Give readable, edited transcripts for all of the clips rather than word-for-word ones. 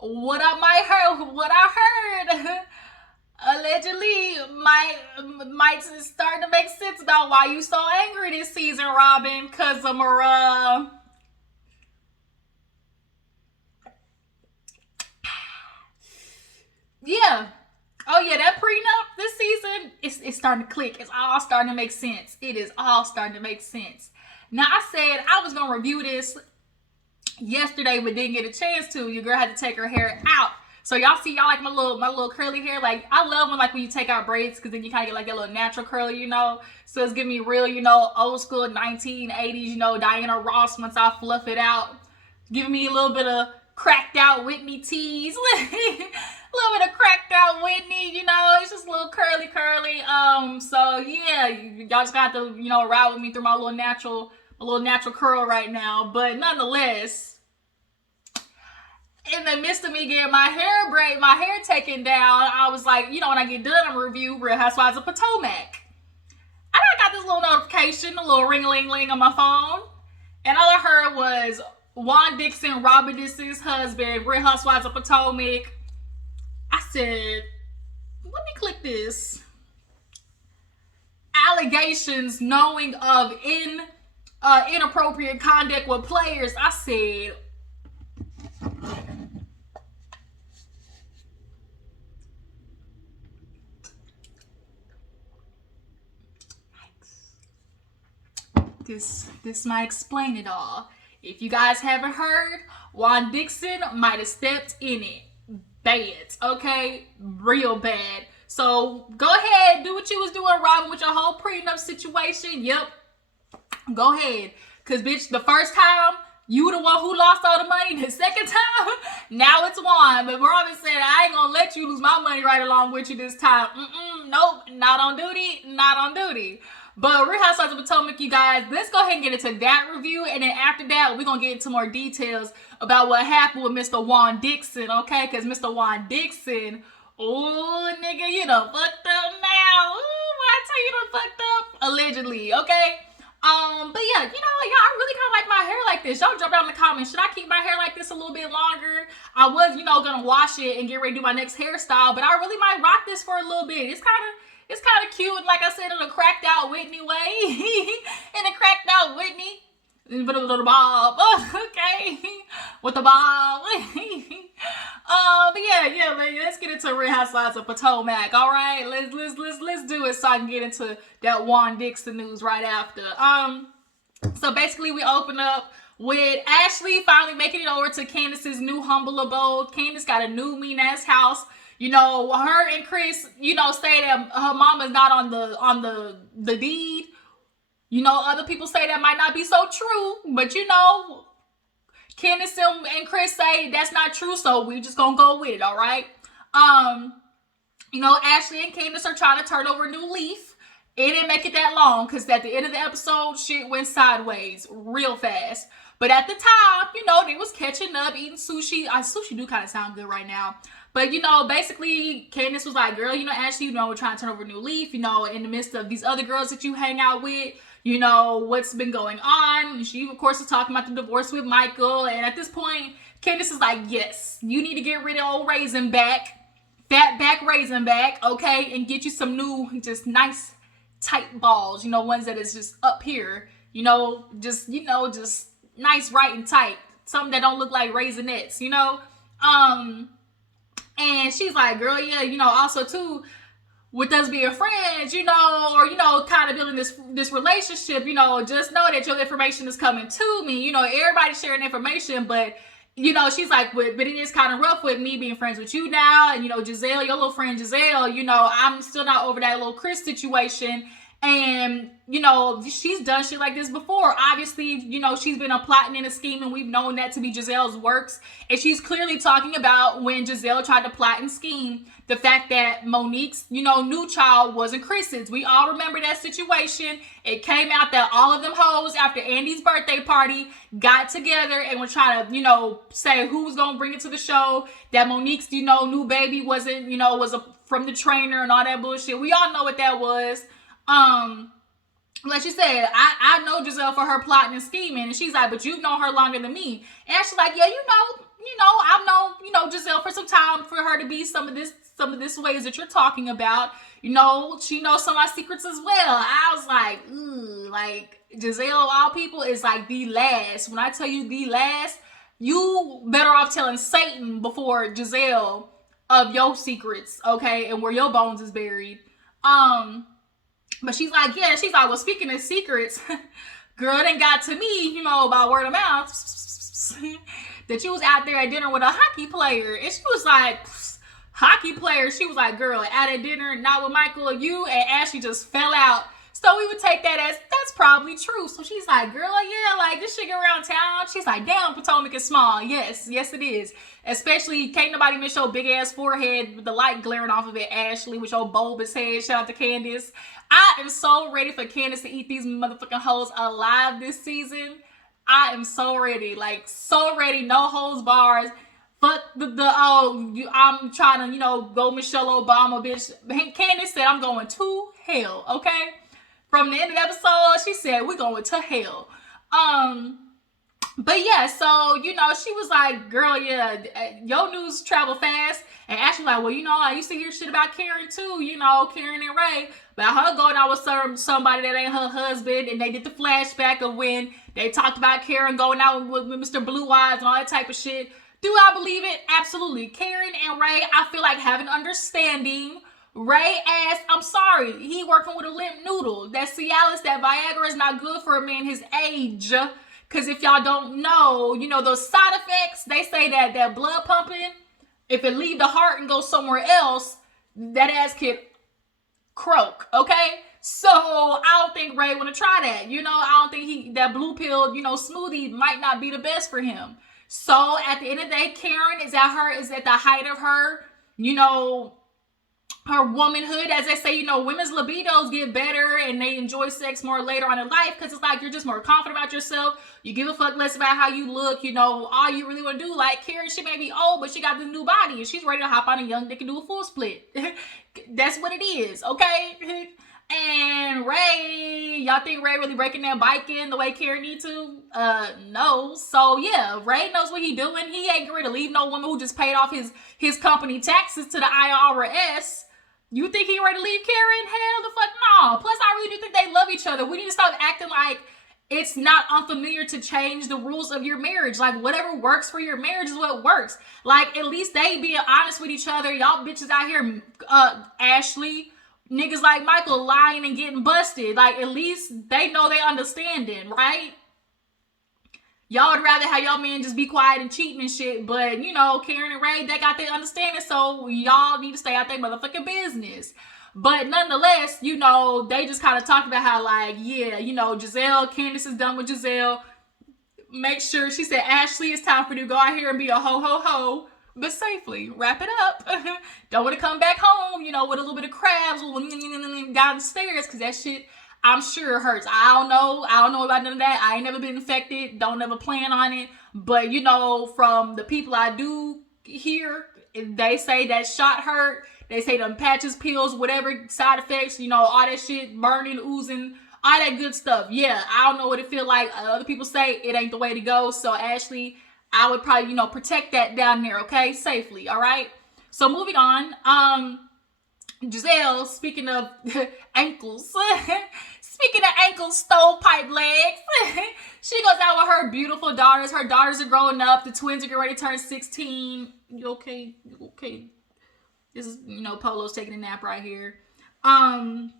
what I heard allegedly might start to make sense about why you so angry this season, Robin, because of yeah. Oh yeah, that prenup this season, it's starting to click. It's all starting to make sense. It is all starting to make sense. Now I said I was gonna review this yesterday, but didn't get a chance to. Your girl had to take her hair out. So y'all like my little curly hair. Like I love when you take out braids because then you kind of get like that little natural curl, So it's giving me real, old school 1980s, Diana Ross once I fluff it out. Giving me a little bit of cracked out Whitney tease. A little bit of cracked out Whitney, it's just a little curly. So yeah, y'all just got to, ride with me through my little natural curl right now. But nonetheless, in the midst of me getting my hair taken down, I was like, when I get done, I'm gonna review Real Housewives of Potomac. And I got this little notification, a little ring-a-ling-ling on my phone, and all I heard was Juan Dixon, Robin's husband, Real Housewives of Potomac. I said, let me click this. Allegations knowing of inappropriate conduct with players. I said, this might explain it all. If you guys haven't heard, Juan Dixon might have stepped in it. Bad, okay? Real bad. So go ahead, do what you was doing, Robin, with your whole prenup situation. Yep. Go ahead. Cause bitch, the first time, you the one who lost all the money. The second time, now it's Juan. But Robin said, I ain't gonna let you lose my money right along with you this time. Nope, not on duty. But Real Housewives of Potomac, you guys, let's go ahead and get into that review. And then after that, we're going to get into more details about what happened with Mr. Juan Dixon, okay? Because Mr. Juan Dixon, oh, nigga, you done fucked up now. Ooh, I tell you done fucked up. Allegedly, okay? But yeah, y'all, I really kind of like my hair like this. Y'all drop down in the comments. Should I keep my hair like this a little bit longer? I was, going to wash it and get ready to do my next hairstyle, but I really might rock this for a little bit. It's kind of cute, like I said, in a cracked out Whitney way. In a cracked out Whitney. With a little bob. Okay. With the bob. But yeah, let's get into Real Housewives of Potomac. All right. Let's do it so I can get into that Juan Dixon news right after. So basically we open up with Ashley finally making it over to Candiace's new humble abode. Candiace got a new mean ass house. Her and Chris, say that her mama's not on the deed. Other people say that might not be so true, but Candiace and Chris say that's not true, so we just gonna go with it, all right? Ashley and Candiace are trying to turn over a new leaf. It didn't make it that long, because at the end of the episode, shit went sideways real fast. But at the time, they was catching up, eating sushi. Sushi do kind of sound good right now. But, basically, Candiace was like, girl, Ashley, we're trying to turn over a new leaf, in the midst of these other girls that you hang out with, what's been going on. And she, of course, is talking about the divorce with Michael. And at this point, Candiace is like, yes, you need to get rid of old Raisin Back, fat back Raisin Back, okay, and get you some new, just nice, tight balls, ones that is just up here, just nice, right, and tight. Something that don't look like Raisinets, And she's like, girl, yeah, also too, with us being friends, or, kind of building this relationship, just know that your information is coming to me. Everybody's sharing information, but, she's like, but it is kind of rough with me being friends with you now. And, Giselle, your little friend Giselle, I'm still not over that little Chris situation. And, she's done shit like this before. Obviously, she's been a plotting and a scheming. We've known that to be Giselle's works. And she's clearly talking about when Giselle tried to plot and scheme, the fact that Monique's, new child wasn't Chris's. We all remember that situation. It came out that all of them hoes after Andy's birthday party got together and were trying to, say who was going to bring it to the show. That Monique's, new baby wasn't, was from the trainer and all that bullshit. We all know what that was. Like she said, I know Giselle for her plotting and scheming, and she's like, but you've known her longer than me. And she's like, yeah, I've known, Giselle for some time, for her to be some of this ways that you're talking about. She knows some of my secrets as well. I was like, ooh, like Giselle, of all people, is like the last. When I tell you the last, you better off telling Satan before Giselle of your secrets, okay, and where your bones is buried. But she's like, well, speaking of secrets, girl, it ain't got to me, by word of mouth, that you was out there at dinner with a hockey player. And she was like, hockey player. She was like, girl, out at dinner, not with Michael, you and Ashley just fell out. So we would take that as, that's probably true. So she's like, girl, yeah, like this shit get around town. She's like, damn, Potomac is small. Yes, it is. Especially, can't nobody miss your big ass forehead with the light glaring off of it, Ashley, with your bulbous head. Shout out to Candiace. I am so ready for Candiace to eat these motherfucking hoes alive this season. I am so ready. Like, so ready. No holds bars. Fuck I'm trying to, go Michelle Obama, bitch. Candiace said, I'm going to hell, okay? From the end of the episode, she said, we're going to hell. But yeah, so, she was like, girl, yeah, your news travel fast. And Ashley like, well, I used to hear shit about Karen too, Karen and Ray. About her going out with somebody that ain't her husband. And they did the flashback of when they talked about Karen going out with Mr. Blue Eyes and all that type of shit. Do I believe it? Absolutely. Karen and Ray, I feel like, have an understanding. Ray asked, I'm sorry, he working with a limp noodle. That Cialis, that Viagra is not good for a man his age. Because if y'all don't know, those side effects, they say that blood pumping, if it leave the heart and go somewhere else, that ass could croak, okay? So I don't think Ray want to try that. I don't think that blue pill, smoothie might not be the best for him. So at the end of the day, Karen is at the height of her, her womanhood. As they say, women's libidos get better and they enjoy sex more later on in life because it's like you're just more confident about yourself. You give a fuck less about how you look. All you really want to do. Like Karen, she may be old, but she got this new body and she's ready to hop on a young dick and do a full split. That's what it is, okay? And Ray, y'all think Ray really breaking that bike in the way Karen need to? No. So yeah, Ray knows what he doing. He ain't ready to leave no woman who just paid off his company taxes to the IRS. You think he ready to leave Karen? Hell the fuck no. Plus, I really do think they love each other. We need to stop acting like it's not unfamiliar to change the rules of your marriage. Like, whatever works for your marriage is what works. Like, at least they being honest with each other. Y'all bitches out here, Ashley, niggas like Michael lying and getting busted. Like, at least they know they understanding, right? Y'all would rather have y'all men just be quiet and cheating and shit. But, Karen and Ray, they got their understanding. So y'all need to stay out their motherfucking business. But nonetheless, they just kind of talked about how, like, yeah, Giselle, Candiace is done with Giselle. Make sure, she said, Ashley, it's time for you to go out here and be a ho, but safely. Wrap it up. Don't want to come back home, with a little bit of crabs down the stairs, because that shit, I'm sure it hurts. I don't know about none of that. I ain't never been infected. Don't ever plan on it. But, from the people I do hear, they say that shot hurt. They say them patches, pills, whatever side effects, all that shit, burning, oozing, all that good stuff. Yeah, I don't know what it feel like. Other people say it ain't the way to go. So, Ashley, I would probably, protect that down there, okay? Safely, all right? So, moving on. Giselle, speaking of ankles, stovepipe legs, she goes out with her beautiful daughters. Her daughters are growing up. The twins are getting ready to turn 16. You okay? Okay. This is, Polo's taking a nap right here. What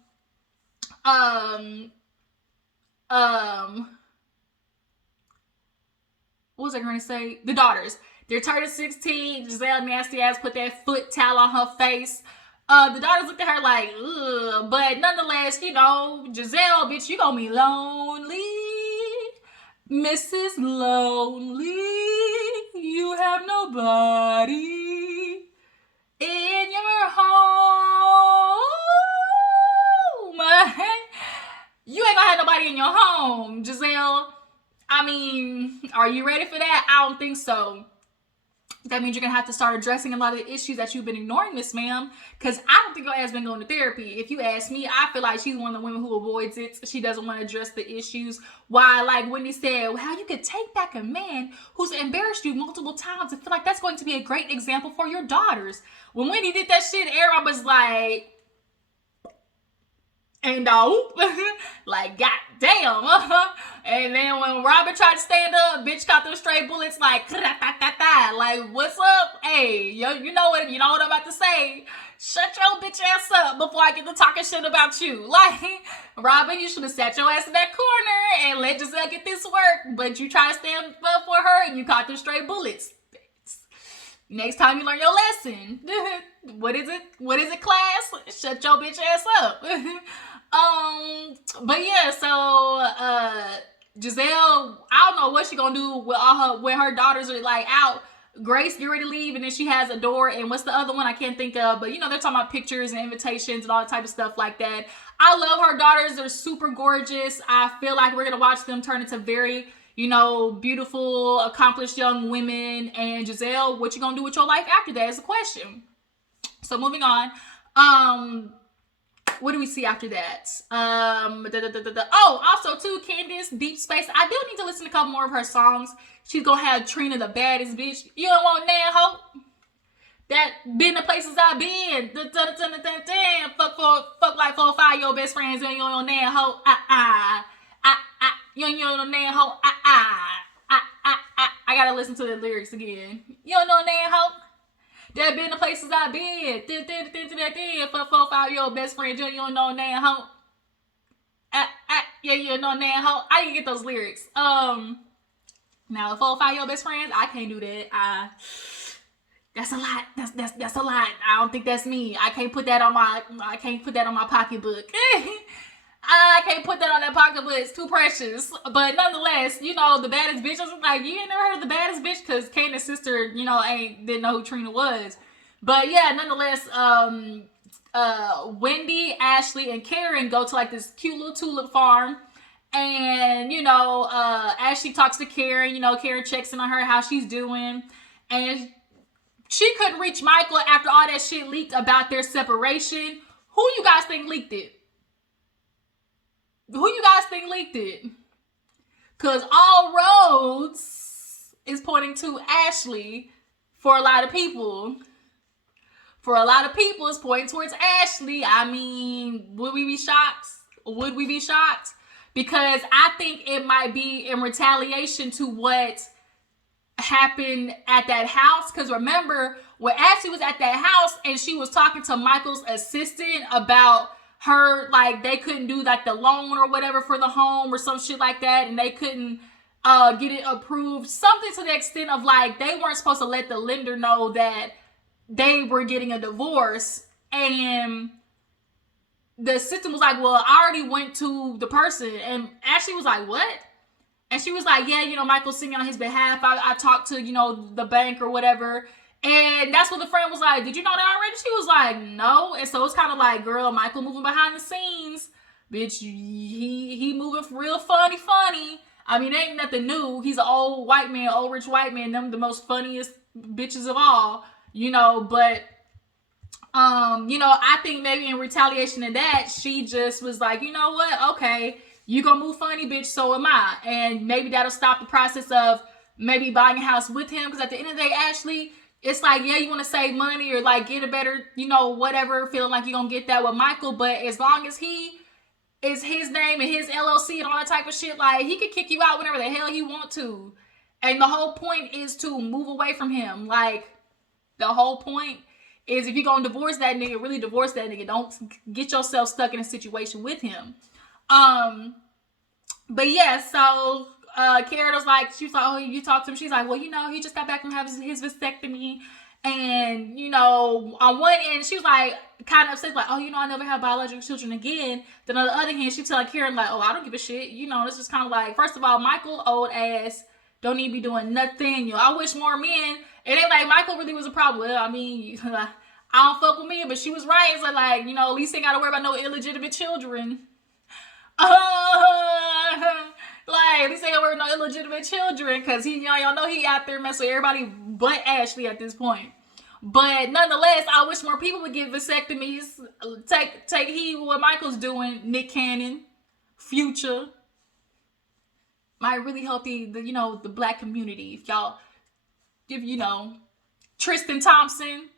was I going to say? The daughters. They're turning 16. Giselle, nasty ass, put that foot towel on her face. The daughters looked at her like, ugh. But nonetheless, Giselle, bitch, you gonna be lonely. Mrs. Lonely. You have nobody in your home. You ain't gonna have nobody in your home, Giselle. I mean, are you ready for that? I don't think so. that means you're gonna have to start addressing a lot of the issues that you've been ignoring, Miss Ma'am. Because I don't think your ass been going to therapy. If you ask me, I feel like she's one of the women who avoids it. She doesn't want to address the issues. Why, like Wendy said, how you could take back a man who's embarrassed you multiple times and feel like that's going to be a great example for your daughters. When Wendy did that shit, everyone was like, and like goddamn. And then when Robin tried to stand up, bitch caught them straight bullets like like what's up? Hey, yo, you know what I'm about to say. Shut your bitch ass up before I get to talking shit about you. Like, Robin, you should have sat your ass in that corner and let Giselle get this work. But you try to stand up for her and you caught them straight bullets. Next time you learn your lesson. What is it, class? Shut your bitch ass up. But yeah, so Giselle, I don't know what she gonna do with when her daughters are like out. Grace get ready to leave, and then she has a door, and what's the other one I can't think of, but they're talking about pictures and invitations and all that type of stuff like that. I love her daughters. They're super gorgeous. I feel like we're gonna watch them turn into very beautiful, accomplished young women. And Giselle, what you gonna do with your life after that is a question. So moving on. What do we see after that? Oh, also too, Candiace, Deep Space. I do need to listen to a couple more of her songs. She's gonna have Trina, the baddest bitch. You don't want that hoe? That been the places I've been. Fuck like 4 or 5 your best friends. You don't know that hoe. You don't know that hoe. I gotta listen to the lyrics again. You don't know that hoe. That been the places I've been. For 4 or 5 your best friends. You don't know that hoe. Yeah, you know that hoe. I didn't get those lyrics. Now 4 or 5 your best friends, I can't do that. That's a lot. That's a lot. I don't think that's me. I can't put that on my pocketbook. I can't put that on that pocketbook. It's too precious. But nonetheless, the baddest bitch. I was like, you ain't never heard of the baddest bitch? Because Candace's sister, didn't know who Trina was. But yeah, nonetheless, Wendy, Ashley, and Karen go to like this cute little tulip farm. And, Ashley talks to Karen. Karen checks in on her, how she's doing. And she couldn't reach Michael after all that shit leaked about their separation. Who you guys think leaked it? Because all roads is pointing to Ashley for a lot of people. It's pointing towards Ashley. I mean, would we be shocked? Because I think it might be in retaliation to what happened at that house. Because remember, when Ashley was at that house and she was talking to Michael's assistant about her, like, they couldn't do like the loan or whatever for the home or some shit like that, and they couldn't get it approved. Something to the extent of like they weren't supposed to let the lender know that they were getting a divorce. And the assistant was like, well, I already went to the person. And Ashley was like, what? And she was like, yeah, Michael's singing on his behalf. I talked to, the bank or whatever. And that's what the friend was like, did you know that already? She was like, no. And so it's kind of like, girl, Michael moving behind the scenes. Bitch, he moving real funny. I mean, ain't nothing new. He's an old rich white man. Them the most funniest bitches of all, But, I think maybe in retaliation to that, she just was like, you know what? Okay, you gonna move funny, bitch, so am I. And maybe that'll stop the process of maybe buying a house with him. Because at the end of the day, Ashley, it's like, yeah, you want to save money or like get a better, whatever, feeling like you're going to get that with Michael. But as long as he is his name and his LLC and all that type of shit, like he could kick you out whenever the hell he want to. And the whole point is to move away from him. Like the whole point is if you're going to divorce that nigga, really divorce that nigga. Don't get yourself stuck in a situation with him. But yeah, so Karen was like, she was like, oh, you talked to him. She's like, well, he just got back from having his vasectomy. And, on one end, she was like, kind of upset, like, oh, I never have biological children again. Then on the other hand, she telling Karen, like, oh, I don't give a shit. It's just kind of like, first of all, Michael, old ass, don't need to be doing nothing. I wish more men. It ain't like Michael really was a problem. Well, I mean, I don't fuck with me, but she was right. It's like, at least ain't got to worry about no illegitimate children. Like, at least they don't worry no illegitimate children, because y'all know he out there messing with everybody but Ashley at this point. But nonetheless, I wish more people would get vasectomies. Take heed what Michael's doing. Nick Cannon, Future, might really help the black community. If Tristan Thompson,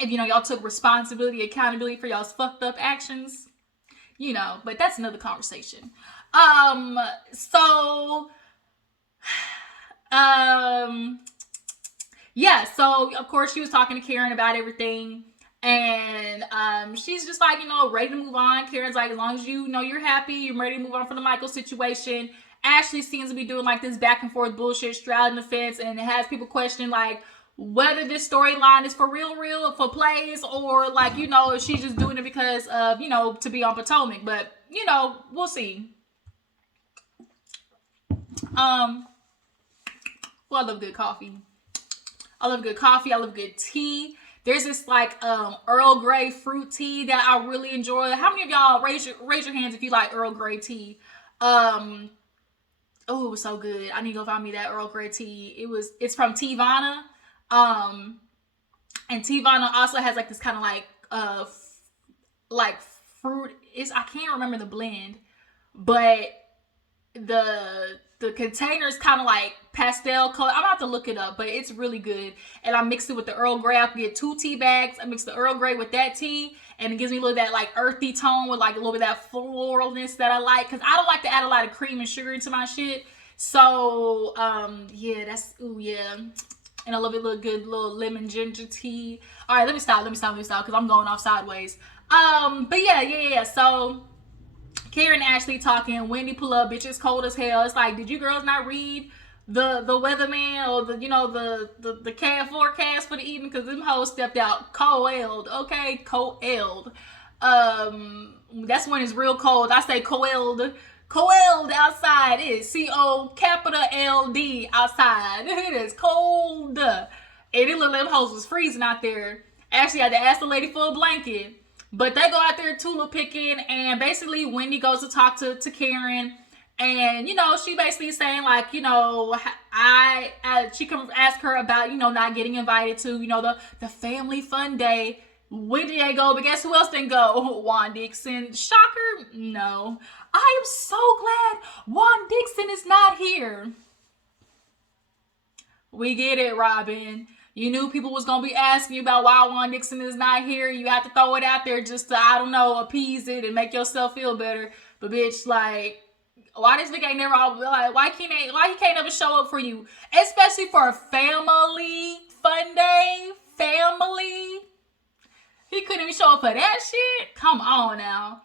if y'all took responsibility, accountability for y'all's fucked up actions, but that's another conversation. So of course she was talking to Karen about everything, and she's just like, ready to move on. Karen's like, as long as you're happy, you're ready to move on from the Michael situation. Ashley seems to be doing like this back and forth bullshit, straddling the fence, and it has people questioning like whether this storyline is for real, for plays, or like, if she's just doing it because of, to be on Potomac. But, we'll see. Well, I love good coffee. I love good tea. There's this like Earl Grey fruit tea that I really enjoy. How many of y'all raise your hands if you like Earl Grey tea? Oh, it was so good. I need to go find me that Earl Grey tea. It's from Teavana. And Teavana also has like this kind of like fruit. I can't remember the blend, but the container is kind of like pastel color. I'm gonna have to look it up, but it's really good. And I mixed it with the Earl Grey. I can get 2 tea bags. I mix the Earl Grey with that tea, and it gives me a little of that like earthy tone with like a little bit of that floralness that I like, because I don't like to add a lot of cream and sugar into my shit. So and I love it, little good little lemon ginger tea. All right, let me stop because I'm going off sideways. But yeah. So Karen and Ashley talking. Wendy pull up, bitch, it's cold as hell. It's like, did you girls not read the weatherman or the CAD forecast for the evening? Because them hoes stepped out cold, okay, cold. That's when it's real cold. I say cold outside. It is COLD outside. It is cold. And it looked like them hoes was freezing out there. Actually, I had to ask the lady for a blanket. But they go out there tulip picking, and basically Wendy goes to talk to Karen, and she basically saying like, she can ask her about not getting invited to the family fun day. Where did they go? But guess who else didn't go? Juan Dixon. Shocker? No. I am so glad Juan Dixon is not here. We get it, Robin. You knew people was going to be asking you about why Juan Dixon is not here. You have to throw it out there just to, I don't know, appease it and make yourself feel better. But bitch, like, why this nigga ain't never, like, why he can't ever show up for you? Especially for a family fun day. Family. He couldn't even show up for that shit? Come on now.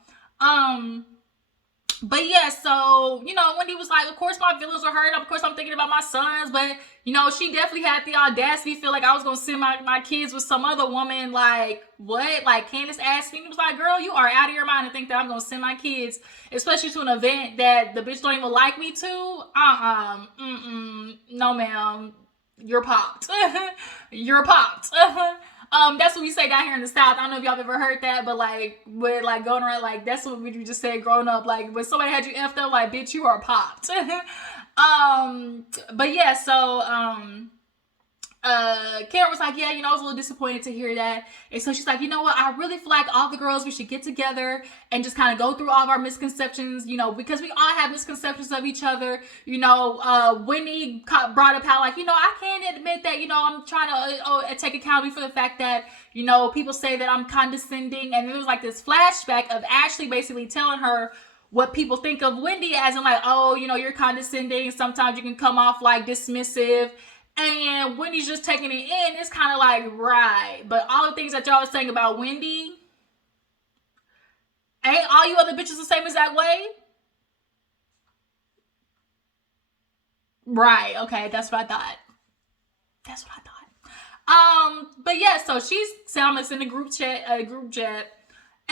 But yeah, so, Wendy was like, of course my feelings were hurt. Of course I'm thinking about my sons. But, she definitely had the audacity to feel like I was going to send my kids with some other woman. Like, what? Like, Candiace asked me. And it was like, girl, you are out of your mind to think that I'm going to send my kids, especially to an event that the bitch don't even like me to. No, ma'am. You're popped. You're popped. That's what we say down here in the South. I don't know if y'all have ever heard that, but like, we're like going around like, that's what we just said growing up. Like, when somebody had you effed up, like, bitch, you are popped. But yeah, so, Karen was like, yeah, I was a little disappointed to hear that. And so she's like, you know what? I really feel like all the girls, we should get together and just kind of go through all of our misconceptions, because we all have misconceptions of each other. Wendy brought up how, like, I can't admit that, I'm trying to take accountability for the fact that, people say that I'm condescending. And there was like this flashback of Ashley basically telling her what people think of Wendy, as in like, oh, you're condescending. Sometimes you can come off like dismissive. And Wendy's just taking it in. It's kind of like, right. But all the things that y'all are saying about Wendy, ain't all you other bitches the same exact way? Right. Okay. That's what I thought. But yeah, so she's telling us in the group chat.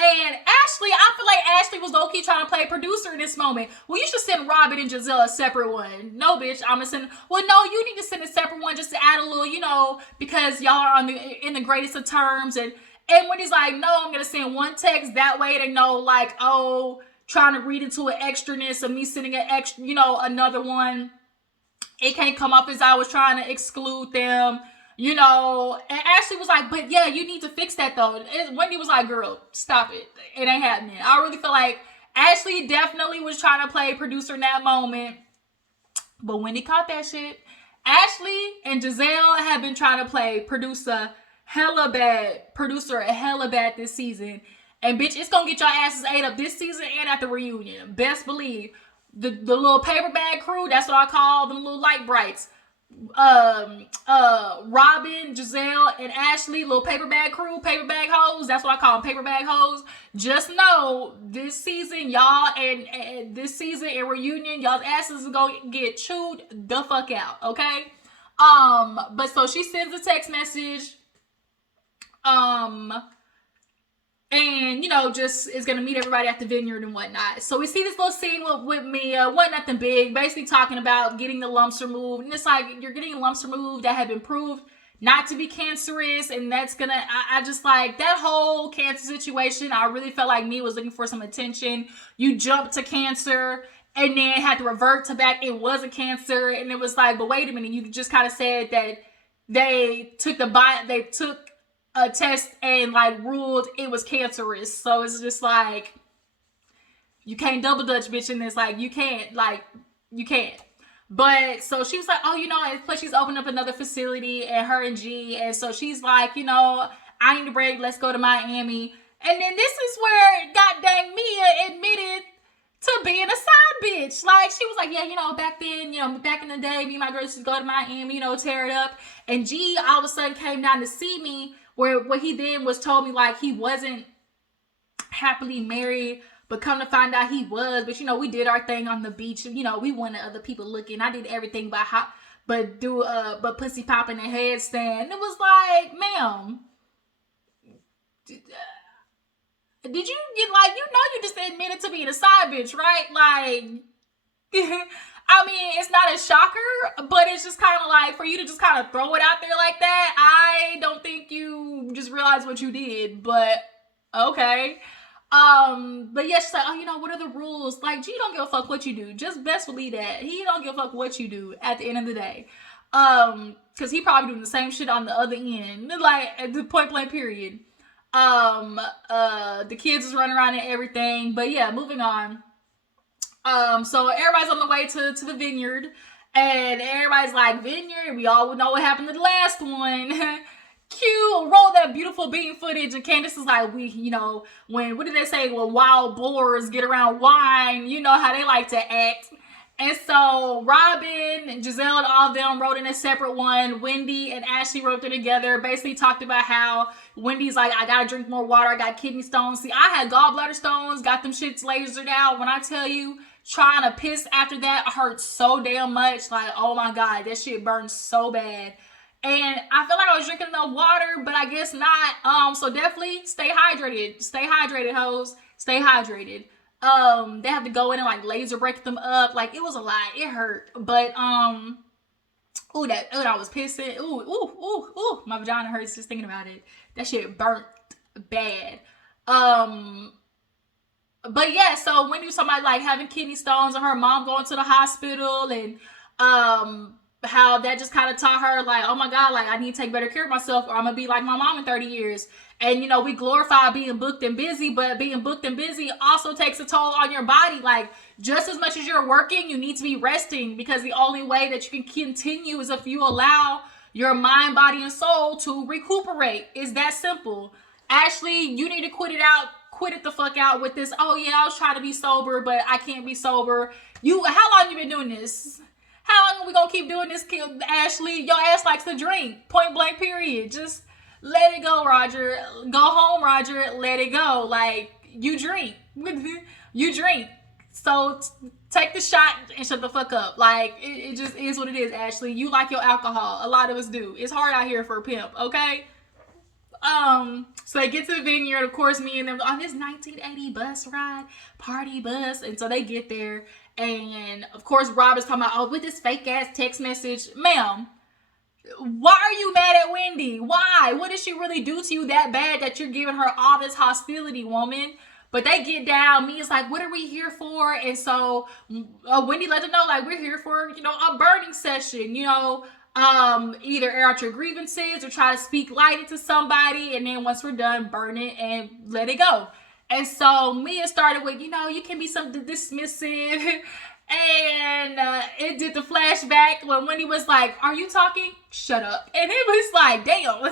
And Ashley, I feel like Ashley was low-key trying to play producer in this moment. Well, you should send Robin and Giselle a separate one. No, bitch, I'm gonna send. Well, no, you need to send a separate one just to add a little, because y'all are in the greatest of terms. And when he's like, no, I'm gonna send one text, that way they know, like, oh, trying to read into an extraness of me sending an extra, another one. It can't come off as I was trying to exclude them. And Ashley was like, but yeah, you need to fix that though. Wendy was like, girl, stop it. It ain't happening. I really feel like Ashley definitely was trying to play producer in that moment. But Wendy caught that shit. Ashley and Giselle have been trying to play producer hella bad this season. And bitch, it's gonna get your asses ate up this season and at the reunion. Best believe. The little paper bag crew, that's what I call them, little light brights. Robin, Giselle, and Ashley, little paper bag crew, paper bag hoes. That's what I call them, paper bag hoes. Just know this season, y'all, and this season in reunion, y'all's asses are gonna get chewed the fuck out, okay? But so she sends a text message, and just is gonna meet everybody at the vineyard and whatnot. So we see this little scene with Mia, wasn't nothing big, basically talking about getting the lumps removed. And it's like, you're getting lumps removed that have been proved not to be cancerous, and that's gonna, I just like that whole cancer situation. I really felt like Mia was looking for some attention. You jumped to cancer and then had to revert to back, it wasn't cancer, and it was like, but wait a minute, you just kind of said that they took a test and like ruled it was cancerous. So it's just like, you can't double dutch, bitch, in this. Like, you can't. But so she was like, oh, plus she's opened up another facility, and her and G, and so she's like, I need a break, let's go to Miami. And then this is where god dang Mia admitted to being a side bitch. Like, she was like, yeah, back then, back in the day, me and my girls used to go to Miami, tear it up. And G all of a sudden came down to see me, where what he then was told me, like, he wasn't happily married, but come to find out he was. But, we did our thing on the beach. We wanted other people looking. I did everything but pussy popping and headstand. It was like, ma'am, did you get, like, you just admitted to being a side bitch, right? Like, I mean, it's not a shocker, but it's just kind of like, for you to just kind of throw it out there like that, I don't think you just realized what you did, but okay. But yeah, she's like, what are the rules? Like, G don't give a fuck what you do. Just best believe that. He don't give a fuck what you do at the end of the day. Cause he probably doing the same shit on the other end, like, at the point blank period. The kids is running around and everything, but yeah, moving on. So everybody's on the way to the vineyard, and everybody's like, vineyard, we all know what happened to the last one. Cue, roll that beautiful bean footage, and Candiace is like, what did they say, when wild boars get around wine, you know how they like to act. And so Robin and Giselle and all of them wrote in a separate one. Wendy and Ashley wrote them together, basically talked about how Wendy's like, I gotta drink more water, I got kidney stones. See, I had gallbladder stones, got them shits lasered out. When I tell you, trying to piss after that hurt so damn much. Like, oh my God, that shit burned so bad. And I feel like I was drinking enough water, but I guess not. So definitely stay hydrated. Stay hydrated, hoes. Stay hydrated. They have to go in and like laser break them up. Like, it was a lot. It hurt. But I was pissing. Ooh, my vagina hurts just thinking about it. That shit burnt bad. But yeah, so Wendy was talking about like having kidney stones and her mom going to the hospital, and how that just kind of taught her like, oh my God, like, I need to take better care of myself, or I'm gonna be like my mom in 30 years. And we glorify being booked and busy, but being booked and busy also takes a toll on your body. Like, just as much as you're working, you need to be resting, because the only way that you can continue is if you allow your mind, body, and soul to recuperate. It's that simple. Ashley, you need to quit it the fuck out with this, oh yeah, I was trying to be sober, but I can't be sober. How long you been doing this? How long are we gonna keep doing this, Ashley? Your ass likes to drink. Point blank period. Just let it go, Roger. Go home, Roger. Let it go. Like, you drink. You drink. So take the shot and shut the fuck up. Like, it just is what it is, Ashley. You like your alcohol. A lot of us do. It's hard out here for a pimp, okay? So they get to the vineyard, of course, me and them on this 1980 bus ride, party bus. And so they get there, and of course Rob is talking about, with this fake ass text message. Ma'am, why are you mad at Wendy? Why? What did she really do to you that bad that you're giving her all this hostility, woman? But they get down. Me is like, what are we here for? And so Wendy let them know, like, we're here for, a burning session, either air out your grievances or try to speak light into somebody. And then once we're done, burn it and let it go. And so Mia started with, you can be something dismissive. And it did the flashback when Wendy was like, are you talking? Shut up. And it was like, damn.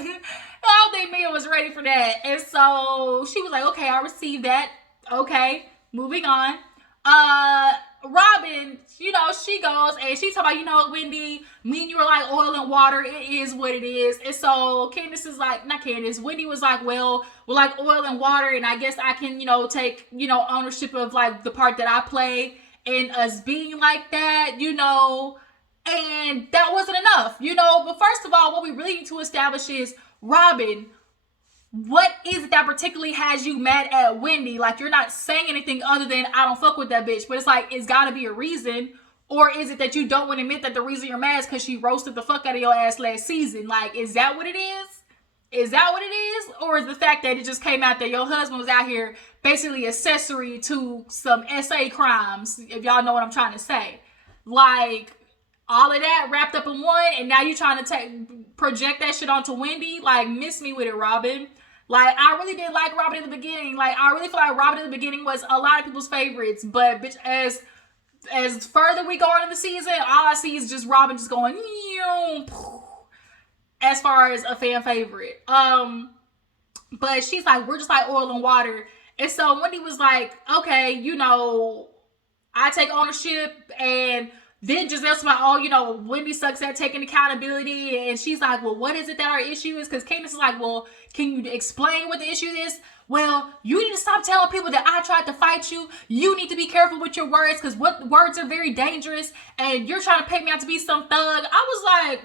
I don't think Mia was ready for that. And so she was like, okay, I received that. Okay, moving on. Robin, she goes and she talk about, Wendy, me and you are like oil and water. It is what it is. And so Candiace is like, not Candiace, Wendy was like, well, we're like oil and water. And I guess I can, take, ownership of like the part that I play in us being like that, and that wasn't enough, But first of all, what we really need to establish is, Robin, what is it that particularly has you mad at Wendy? Like, you're not saying anything other than, I don't fuck with that bitch. But it's like, it's gotta be a reason. Or is it that you don't want to admit that the reason you're mad is because she roasted the fuck out of your ass last season? Like, is that what it is? Is that what it is? Or is the fact that it just came out that your husband was out here basically accessory to some SA crimes, if y'all know what I'm trying to say? Like, all of that wrapped up in one, and now you trying to project that shit onto Wendy? Like, miss me with it, Robin. Like, I really did like Robin in the beginning. Like, I really feel like Robin in the beginning was a lot of people's favorites. But, bitch, as further we go on in the season, all I see is just Robin just going, as far as a fan favorite. But she's like, we're just like oil and water. And so Wendy was like, okay, I take ownership. And then Giselle's like, Wendy sucks at taking accountability. And she's like, well, what is it that our issue is? Because Candiace is like, well, can you explain what the issue is? Well, you need to stop telling people that I tried to fight you. You need to be careful with your words because words are very dangerous. And you're trying to paint me out to be some thug. I was like,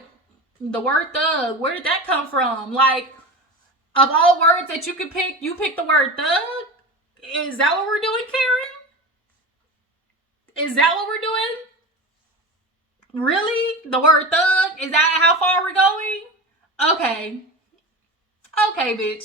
the word thug, where did that come from? Like, of all words that you could pick, you picked the word thug? Is that what we're doing, Karen? Is that what we're doing? Really? The word thug? Is that how far we're going? Okay. Okay, bitch.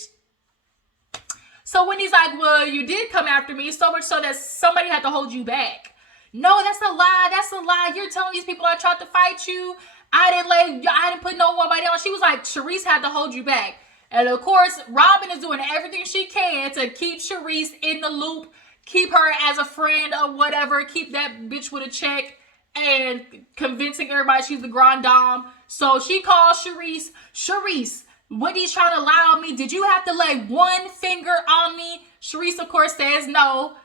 So Wendy's like, well, you did come after me so much so that somebody had to hold you back. No, that's a lie. That's a lie. You're telling these people I tried to fight you. I didn't put nobody on. She was like, Charisse had to hold you back. And of course, Robin is doing everything she can to keep Charisse in the loop, keep her as a friend or whatever, keep that bitch with a check, and convincing everybody she's the grand dame. So she calls Charisse, Wendy's trying to lie on me. Did you have to lay one finger on me? Charisse, of course, says no.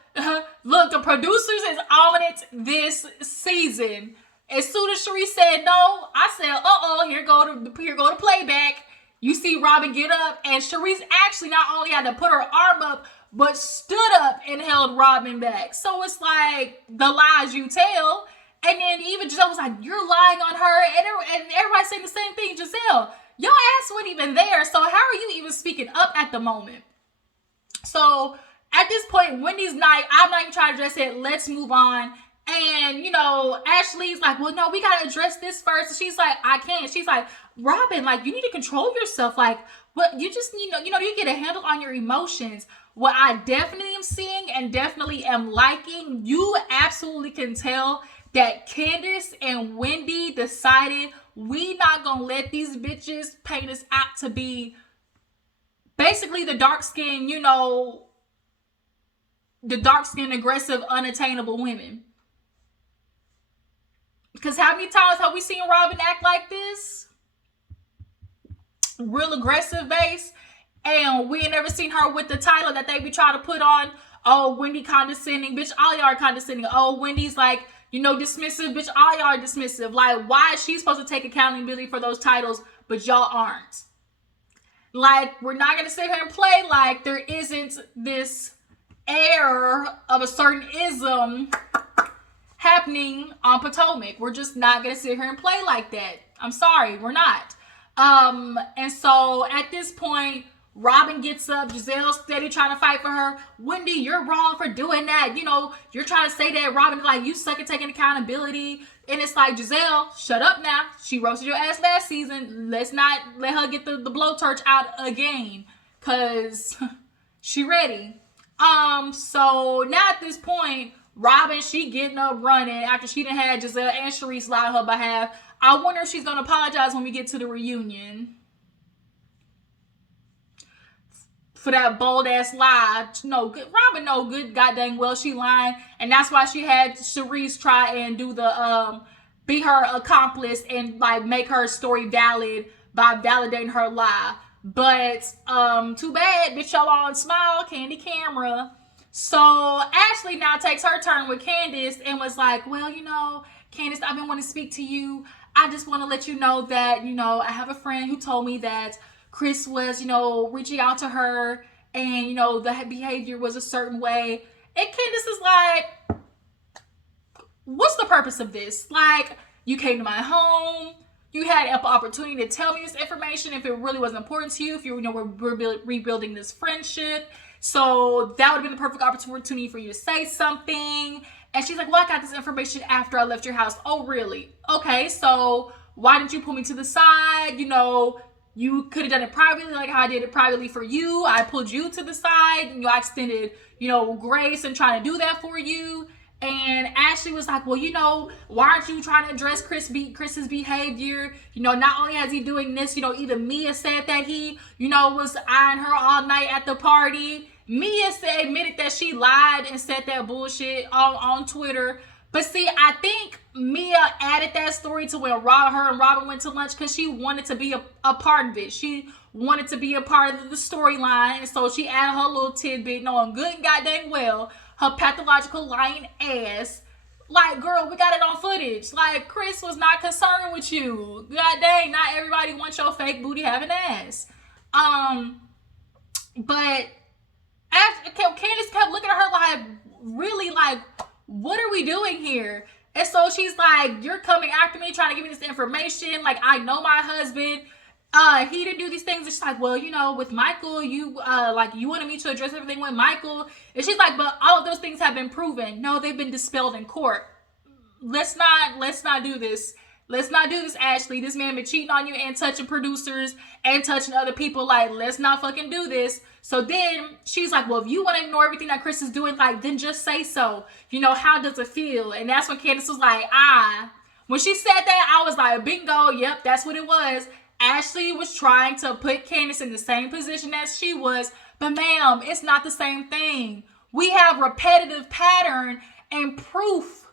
Look, the producers is on it this season. As soon as Charisse said no, I said, here go the playback. You see Robin get up, and Charisse actually not only had to put her arm up, but stood up and held Robin back. So it's like the lies you tell. And then even Giselle was like, you're lying on her. And everybody's saying the same thing. Giselle, your ass wasn't even there. So how are you even speaking up at the moment? So at this point, Wendy's night, I'm not even trying to address it. Let's move on. And, Ashley's like, well, no, we got to address this first. And she's like, I can't. She's like, Robin, like, you need to control yourself. Like, what you just, you get a handle on your emotions. What I definitely am seeing and definitely am liking, you absolutely can tell that Candiace and Wendy decided we not going to let these bitches paint us out to be basically the dark-skinned, the dark-skinned, aggressive, unattainable women. Because how many times have we seen Robin act like this? Real aggressive base. And we ain't never seen her with the title that they be trying to put on. Oh, Wendy condescending. Bitch, all y'all are condescending. Oh, Wendy's like, dismissive. Bitch, all y'all are dismissive. Like, why is she supposed to take accountability for those titles, but y'all aren't? Like, we're not going to sit here and play like there isn't this air of a certain ism happening on Potomac. We're just not going to sit here and play like that. I'm sorry, we're not. And so at this point, Robin gets up. Giselle's steady trying to fight for her. Wendy, you're wrong for doing that. You're trying to say that Robin, like, you suck at taking accountability. And it's like, Giselle, shut up now. She roasted your ass last season. Let's not let her get the blowtorch out again. Because she ready. So now at this point, Robin, she getting up running after she done had Giselle and Sharice lie on her behalf. I wonder if she's gonna apologize when we get to the reunion for that bold ass lie. No, good. Robin, no good goddamn well she lying, and that's why she had Sharice try and do the be her accomplice and like make her story valid by validating her lie. But too bad, bitch, y'all on smile candy camera. So Ashley now takes her turn with Candiace and was like, well, Candiace, I've been wanting to speak to you. I just want to let you know that, I have a friend who told me that Chris was, reaching out to her and, the behavior was a certain way. And Candiace is like, what's the purpose of this? Like, you came to my home. You had ample opportunity to tell me this information if it really wasn't important to you, if you were rebuilding this friendship. So that would have been the perfect opportunity for you to say something. And she's like, well, I got this information after I left your house. Oh, really? Okay, so why didn't you pull me to the side? You could have done it privately like how I did it privately for you. I pulled you to the side and I extended, grace and trying to do that for you. And Ashley was like, well, why aren't you trying to address Chris's behavior? Not only has he doing this, even Mia said that he, was eyeing her all night at the party. Mia admitted that she lied and said that bullshit on Twitter. But see, I think Mia added that story to when her and Robin went to lunch because she wanted to be a part of it. She wanted to be a part of the storyline. And so she added her little tidbit, knowing good and goddamn well her pathological lying ass. Like, girl, we got it on footage. Like, Chris was not concerned with you. God dang, not everybody wants your fake booty having ass. But Candiace kept looking at her like, really, like, what are we doing here? And so she's like, you're coming after me, trying to give me this information. Like, I know my husband. He didn't do these things. And she's like, well, with Michael, you wanted me to address everything with Michael. And she's like, but all of those things have been proven. No, they've been dispelled in court. Let's not do this. Let's not do this, Ashley. This man been cheating on you and touching producers and touching other people. Like, let's not fucking do this. So then she's like, well, if you want to ignore everything that Chris is doing, like, then just say so. How does it feel? And that's when Candiace was like, when she said that, I was like, bingo. Yep, that's what it was. Ashley was trying to put Candiace in the same position as she was, but ma'am, it's not the same thing. We have repetitive pattern and proof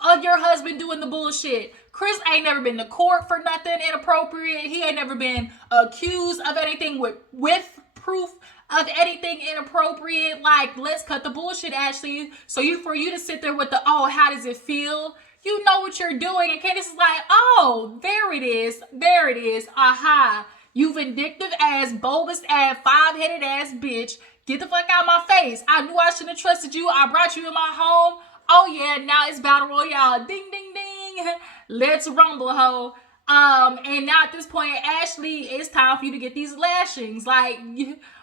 of your husband doing the bullshit. Chris ain't never been to court for nothing inappropriate. He ain't never been accused of anything with proof of anything inappropriate. Like, let's cut the bullshit, Ashley. So for you to sit there with the, oh, how does it feel? You know what you're doing. And Candiace is like, oh, there it is. There it is. Aha. You vindictive ass, bulbous ass, 5-headed ass bitch. Get the fuck out of my face. I knew I shouldn't have trusted you. I brought you in my home. Oh, yeah. Now it's Battle Royale. Ding, ding, ding. Let's rumble, ho. And now at this point, Ashley, it's time for you to get these lashings. Like,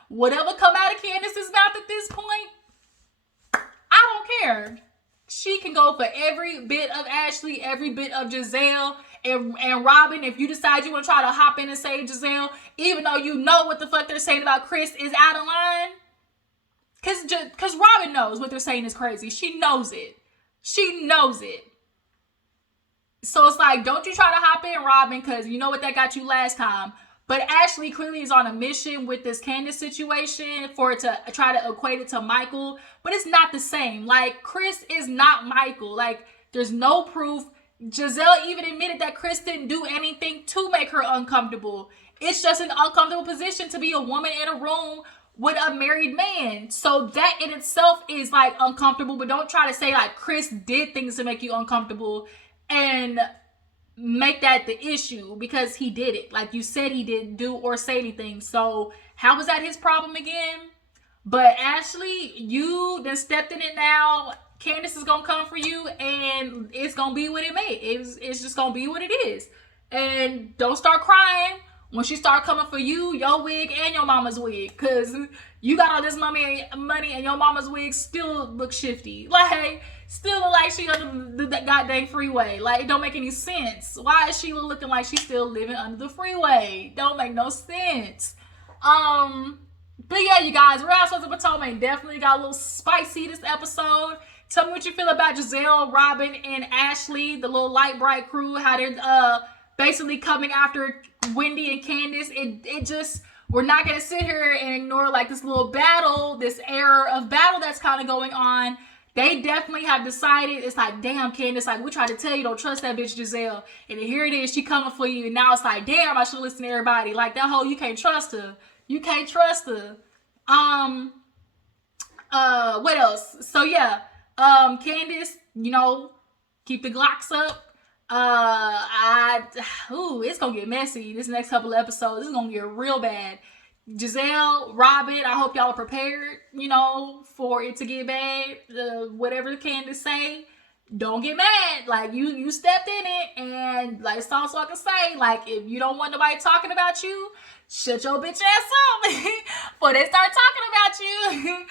whatever come out of Candiace's mouth at this point, I don't care. She can go for every bit of Ashley, every bit of Giselle and Robin. If you decide you want to try to hop in and save Giselle, even though you know what the fuck they're saying about Chris is out of line. Because Robin knows what they're saying is crazy. She knows it. She knows it. So it's like, don't you try to hop in, Robin, because you know what that got you last time. But Ashley clearly is on a mission with this Candiace situation for it to try to equate it to Michael. But it's not the same. Like, Chris is not Michael. Like, there's no proof. Giselle even admitted that Chris didn't do anything to make her uncomfortable. It's just an uncomfortable position to be a woman in a room with a married man. So that in itself is, like, uncomfortable. But don't try to say, like, Chris did things to make you uncomfortable and make that the issue, because he did it. Like you said, he didn't do or say anything. So how was that his problem again? But Ashley, you done stepped in it now. Candiace is gonna come for you, and it's gonna be what it made. It's just gonna be what it is. And don't start crying when she start coming for you, your wig, and your mama's wig, because you got all this money, and your mama's wig still look shifty. Like, still look like she under the goddamn freeway. Like, it don't make any sense. Why is she looking like she's still living under the freeway? Don't make no sense. But yeah, you guys, Real Housewives of Potomac definitely got a little spicy this episode. Tell me what you feel about Giselle, Robin, and Ashley, the little light bright crew, how they're basically coming after Wendy and Candiace. It just, we're not gonna sit here and ignore like this little battle, this era of battle that's kind of going on. They definitely have decided, it's like, damn, Candiace, like, we tried to tell you, don't trust that bitch Giselle. And then here it is, she coming for you. And now it's like, damn, I should listen to everybody. Like, that whole, you can't trust her. You can't trust her. What else? So, yeah, Candiace, you know, keep the Glocks up. It's gonna get messy this next couple of episodes. It's gonna get real bad. Giselle, Robin, I hope y'all are prepared, you know, for it to get bad. Whatever Candiace say, don't get mad. Like, you stepped in it, and like it's also I can say, like, if you don't want nobody talking about you, shut your bitch ass up before they start talking about you.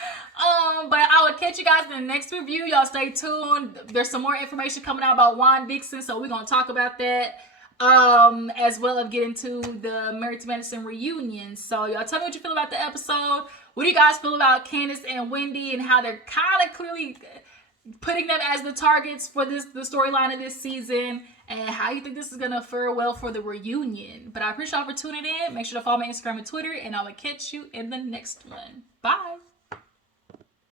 But I will catch you guys in the next review. Y'all stay tuned. There's some more information coming out about Juan Dixon, so we're gonna talk about that. As well as get into the Married to Medicine reunion. So y'all tell me what you feel about the episode. What do you guys feel about Candiace and Wendy and how they're kind of clearly putting them as the targets for the storyline of this season, and how you think this is gonna fare well for the reunion. But I appreciate y'all for tuning in. Make sure to follow me on Instagram and Twitter, and I will catch you in the next one. Bye.